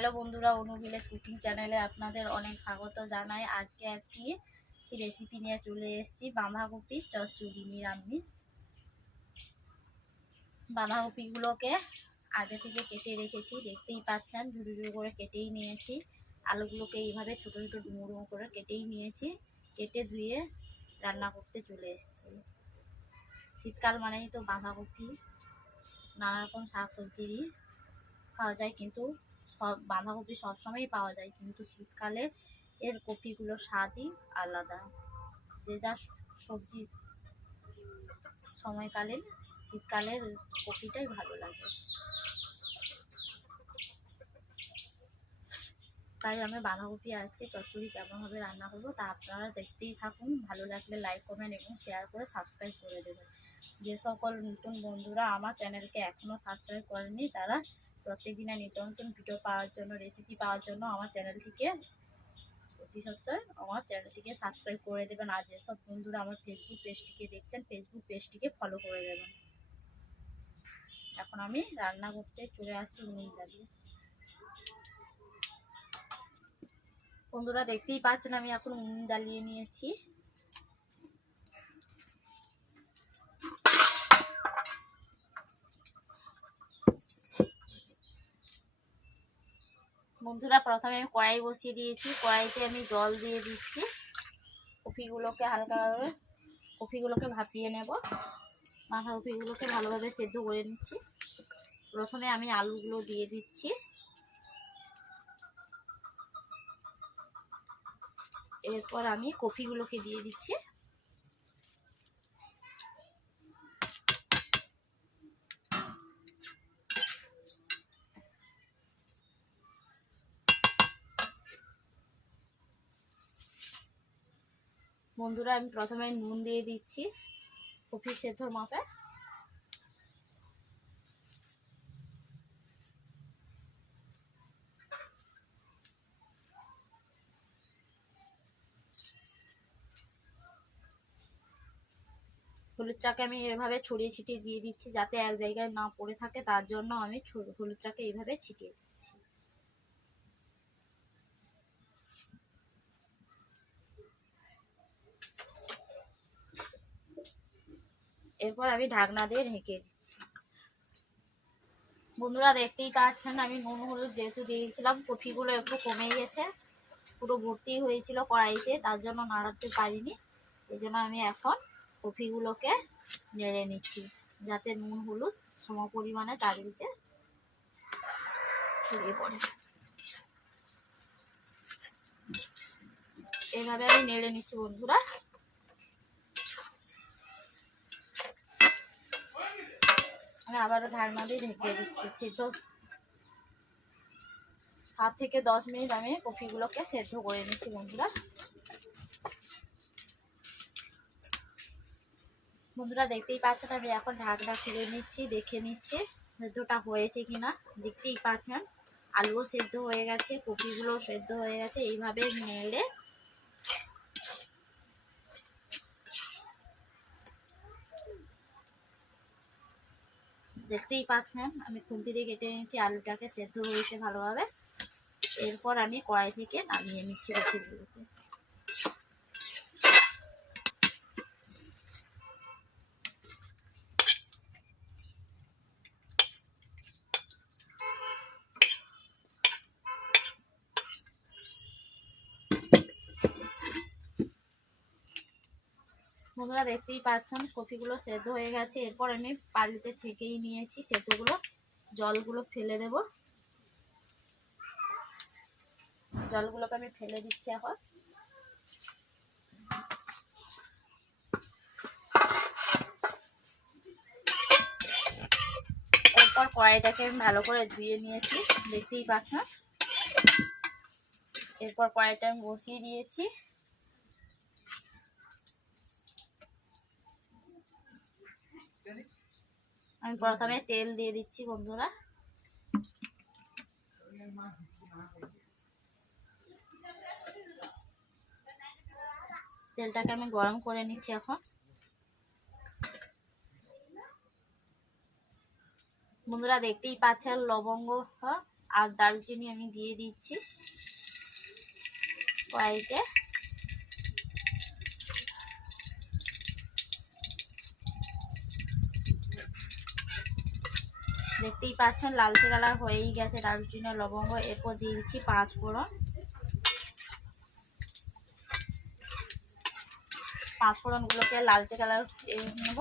Hello বন্ধুরা, অনু village cooking চ্যানেলে আপনাদের অনেক স্বাগত জানাই। আজকে একটি রেসিপি নিয়ে চলে এসেছি, বাঁধাকপি চচ্চড়ি নিরামিষ। বাঁধাকপিগুলোকে আগে থেকে কেটে রেখেছি, দেখতেই পাচ্ছেন ঝুড়ো ঝুড়ো করে কেটেই নিয়েছি। আলুগুলোকে এইভাবে ছোটো ছোটো ডুমো ডুমো করে কেটেই নিয়েছি। কেটে ধুয়ে রান্না করতে চলে এসেছি। শীতকাল মানেই তো বাঁধাকপি, নানা রকম শাক সবজি খাওয়া যায়, কিন্তু সব বাঁধাকপি সবসময়ই পাওয়া যায়, কিন্তু শীতকালে এর কপিগুলোর স্বাদই আলাদা। যে যা সবজি সময়কালীন শীতকালের কপিটাই ভালো লাগে, তাই আমি বাঁধাকপি আজকে চচ্চড়ি কেমনভাবে রান্না করবো তা আপনারা দেখতেই থাকুন। ভালো লাগলে লাইক কমেন্ট এবং শেয়ার করে সাবস্ক্রাইব করে দেবেন। যে সকল নতুন বন্ধুরা আমার চ্যানেলকে এখনও সাবস্ক্রাইব করেনি তারা প্রত্যেকদিনের নিত্য নতুন ভিডিও পাওয়ার জন্য, রেসিপি পাওয়ার জন্য আমার চ্যানেলটিকে প্রতি সপ্তাহে আমার চ্যানেলটিকে সাবস্ক্রাইব করে দেবেন। আর যেসব বন্ধুরা আমার ফেসবুক পেজটিকে দেখছেন, ফেসবুক পেজটিকে ফলো করে দেবেন। এখন আমি রান্না করতে চলে আসছি উনুন জ্বালিয়ে। বন্ধুরা দেখতেই পাচ্ছেন আমি এখন উনুন জ্বালিয়ে নিয়েছি। বন্ধুরা প্রথমে আমি কড়াই বসিয়ে দিয়েছি, কড়াইতে আমি জল দিয়ে দিচ্ছি। কপিগুলোকে হালকাভাবে ভাপিয়ে নেব। বাঁধাকপিগুলোকে ভালোভাবে সেদ্ধ করে নিচ্ছি। প্রথমে আমি আলুগুলো দিয়ে দিচ্ছি, এরপর আমি কপিগুলোকে দিয়ে দিচ্ছি। বন্ধুরা আমি প্রথমে নুন দিয়ে দিচ্ছি কপি সেদ্ধর মাপে। হলুদটাকে আমি এভাবে ছড়িয়ে ছিটিয়ে দিয়ে দিচ্ছি, যাতে এক জায়গায় না পড়ে থাকে, তার জন্য আমি হলুদটাকে এইভাবে ছিটিয়ে দিচ্ছি। এরপর আমি ঢাকনা দিয়ে ঢেকে দিচ্ছি। বন্ধুরা দেখতেই পাচ্ছেন আমি নুন হলুদ যেহেতু দিয়েছিলাম, কপিগুলো একটু কমে গেছে, পুরো ভর্তি হয়েছিল কড়াইতে, তার জন্য নাড়াতে পারিনি। এই জন্য আমি এখন কপিগুলোকে নেড়ে নিচ্ছি, যাতে নুন হলুদ সম পরিমাণে চারিদিকে ছড়িয়ে পড়ে। এইভাবে আমি নেড়ে নিচ্ছি বন্ধুরা। আমি আবারও ঢাকনা দিয়ে ঢেকে দিচ্ছি। সেদ্ধ 7 থেকে 10 মিনিট আমি কপিগুলোকে সেদ্ধ করে নিচ্ছি বন্ধুরা। বন্ধুরা দেখতেই পাচ্ছেন আমি এখন ঢাকনা খুলে নিচ্ছি, দেখে নিচ্ছি সেদ্ধটা হয়েছে কিনা। দেখতেই পাচ্ছেন আলুও সেদ্ধ হয়ে গেছে, কপিগুলো সেদ্ধ হয়ে গেছে। এইভাবে নেড়ে দেখতেই পাচ্ছেন আমি খুন্তি দিয়ে কেটে নিচ্ছি, আলুটাকে সেদ্ধ হয়েছে ভালোভাবে। এরপর আমি কড়াই থেকে নামিয়ে নিচ্ছি কপিগুলোকে। বন্ধুরা দেখতেই পাচ্ছেন কপিগুলো সেদ্ধ হয়ে গেছে। এরপর আমি পানিতে ছেঁকেই নিয়েছি সেদ্ধগুলো, জলগুলো ফেলে দেব। জলগুলোকে আমি ফেলে দিচ্ছি এখন। এরপর কড়াইটাকে আমি ভালো করে ধুয়ে নিয়েছি, দেখতেই পাচ্ছেন। এরপর কড়াইটা আমি বসিয়ে দিয়েছি। আমি প্রথমে তেল দিয়ে দিচ্ছি বন্ধুরা। তেলটাকে আমি গরম করে নিচ্ছি এখন। বন্ধুরা দেখতেই পাচ্ছেন লবঙ্গ আর দারুচিনি আমি দিয়ে দিচ্ছি কড়াইতে। দেখতেই পাচ্ছেন লালচে কালার হয়েই গেছে দারুচিনি লবঙ্গ। এরপর দিয়ে দিচ্ছি 5 ফোড়ন। 5 ফোড়নগুলোকে লালচে কালার নেব।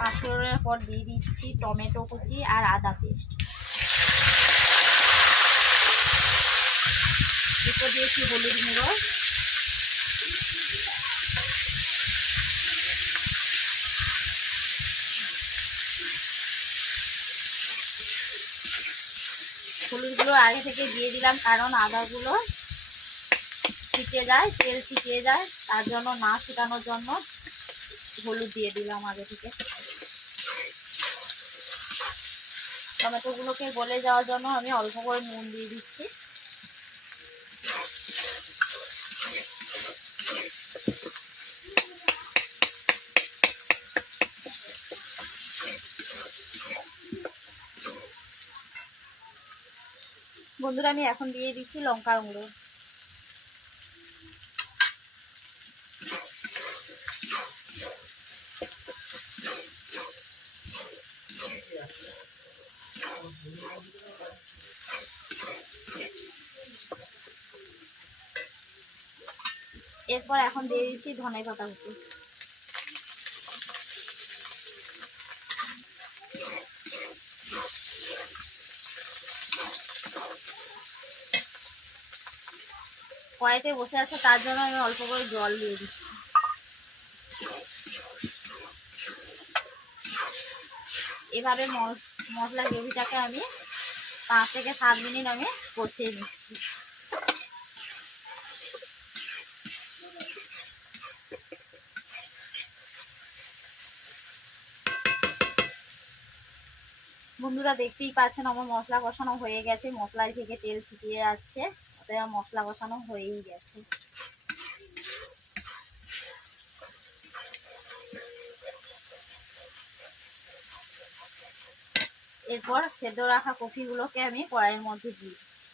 5 ফোড়নের পর দিয়ে দিচ্ছি টমেটো কুচি আর আদা পেস্ট। এরপর দিয়েছি হলুদ গুঁড়ো, হলুদগুলো আগে থেকে দিয়ে দিলাম কারণ আদাগুলো ছিটে যায়, তেল ছিটিয়ে যায়, তার জন্য না ছিটানোর জন্য হলুদ দিয়ে দিলাম আগে থেকে। টমেটোগুলোকে গলে যাওয়ার জন্য আমি অল্প করে নুন দিয়ে দিচ্ছি। বন্ধুরা আমি এখন দিয়ে দিচ্ছি লঙ্কার গুঁড়ো। এরপর এখন দিয়ে দিচ্ছি ধনে পাতা কুচি। কড়াইতে বসে আছে তার জন্য আমি অল্প করে জল দিয়ে দিচ্ছি। এভাবে মশলা গ্রেভিটাকে আমি 5 থেকে 7 মিনিট আমি কষিয়ে নিচ্ছি। বন্ধুরা দেখতেই পাচ্ছেন আমার মশলা কষানো হয়ে গেছে, মশলার থেকে তেল ছিটিয়ে যাচ্ছে, অতএব মশলা কষানো হয়েই গেছে। এরপর সেদ্ধ রাখা কফিগুলোকে আমি কড়াইয়ের মধ্যে দিয়ে দিচ্ছি।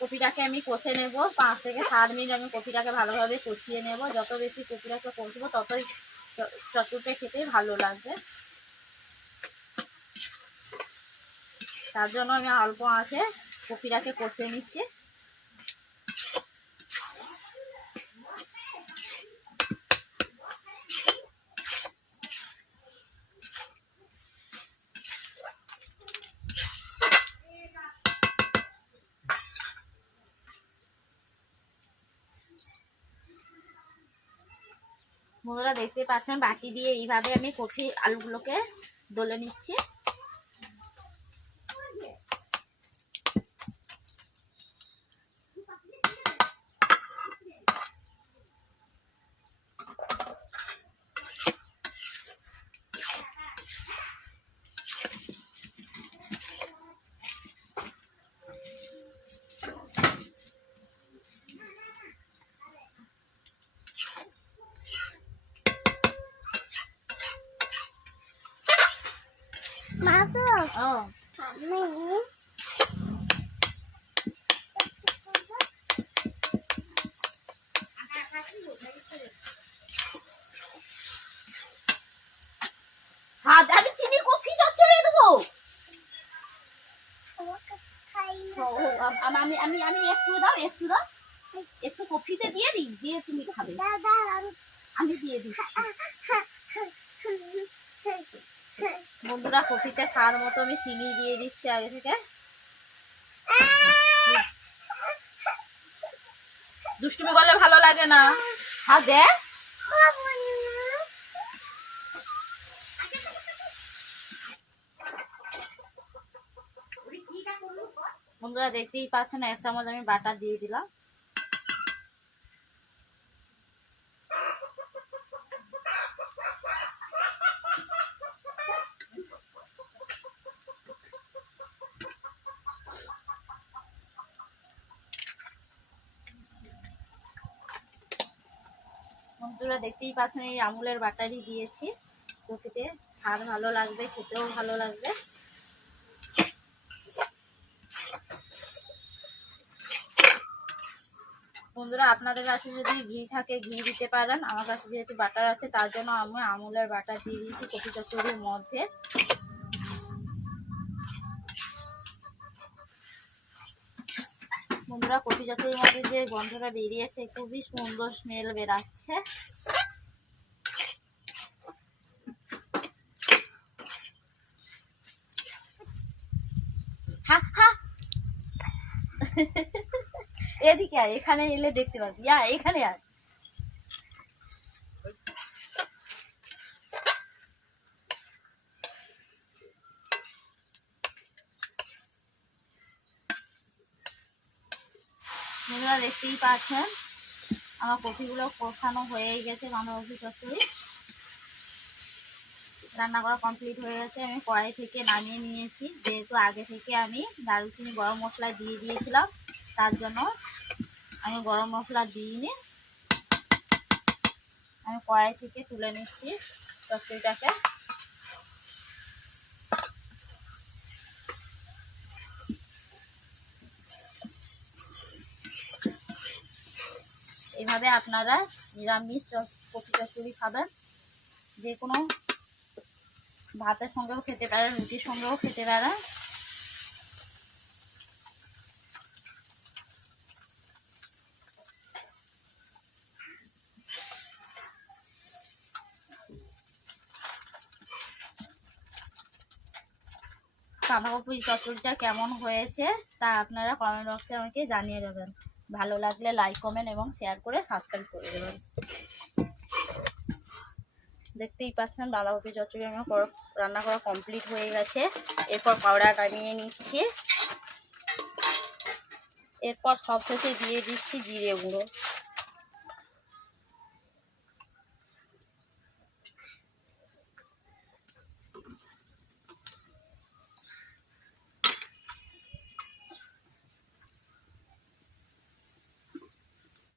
কপিটাকে আমি কষে নেব 5 থেকে 7 মিনিট আমি কপিটাকে ভালোভাবে কষিয়ে নেব। যত বেশি কপিটাকে কষবো ততই চচ্চড়িটা খেতে ভালো লাগবে। তার জন্য আমি অল্প আঁচে কপিটাকে কষে নিচ্ছি। বন্ধুরা দেখতে পাচ্ছেন বাটি দিয়ে এইভাবে আমি কফি আলুগুলোকে দলে নিচ্ছি। আমি চিনি কফি চচ্চড়ি দেবো। আমি আমি আমি একটু দাও, একটু দাও, একটু কফিতে দিয়ে দিই, দিয়ে তুমি খাবে। আমি দিয়ে দিচ্ছি। বন্ধুরা কফিতে স্বাদ মতো আমি চিনি দিয়ে দিচ্ছি আগে থেকে। দুষ্টুমি করলে ভালো লাগে না। হ্যাঁ দেখ বন্ধুরা দেখতেই পাচ্ছেন 1 চামচ আমি বাটার দিয়ে দিলাম। বন্ধুরা দেখতেই পাচ্ছেন এই আমুলের বাটারই দিয়েছি, তো খেতে স্বাদ ভালো লাগবে, খেতেও ভালো লাগবে। বন্ধুরা আপনাদের কাছে যদি ঘি থাকে ঘি দিতে পারেন, আমার কাছে যেহেতু বাটার আছে তার জন্য আমি আমুলের বাটার দিয়ে দিয়েছি কপি চচ্চড়ির মধ্যে। বন্ধুরা কপি চচ্চড়ির মধ্যে যে গন্ধটা বেরিয়েছে খুবই সুন্দর স্মেল বেরাচ্ছে। হা হা এদিকে আর, এখানে এলে দেখতে পাবি, এখানে আর। বন্ধুরা দেখতেই পাচ্ছেন আমার কপিগুলো কষানো হয়েই গেছে, বাঁধাকপি চচ্চড়ি রান্না করা কমপ্লিট হয়ে গেছে। আমি কড়াই থেকে নামিয়ে নিয়েছি, যেহেতু আগে থেকে আমি দারুচিনি গরম মশলা দিয়ে দিয়েছিলাম, তার জন্য আমি গরম মশলা দিইনি। আমি কড়াই থেকে তুলে নিচ্ছি চচ্চড়িটাকে। এভাবে আপনারা নিরামিষ কপি চচ্চড়ি খাবেন, যে কোনো ভাতের সঙ্গেও খেতে পারেন, রুটির সঙ্গেও খেতে পারেন। বাঁধাকপি চচ্চড়িটা কেমন হয়েছে তা আপনারা কমেন্ট বক্সে আমাকে জানিয়ে দেবেন। ভালো লাগলে লাইক কমেন্ট এবং শেয়ার করে সাবস্ক্রাইব করে দেবেন। দেখতেই পাচ্ছেন বাঁধাকপি চচ্চড়ি আমার রান্না করা কমপ্লিট হয়ে গেছে। এরপর পাউডার নামিয়ে নিচ্ছি। এরপর সবশেষে দিয়ে দিচ্ছি জিরে গুঁড়ো।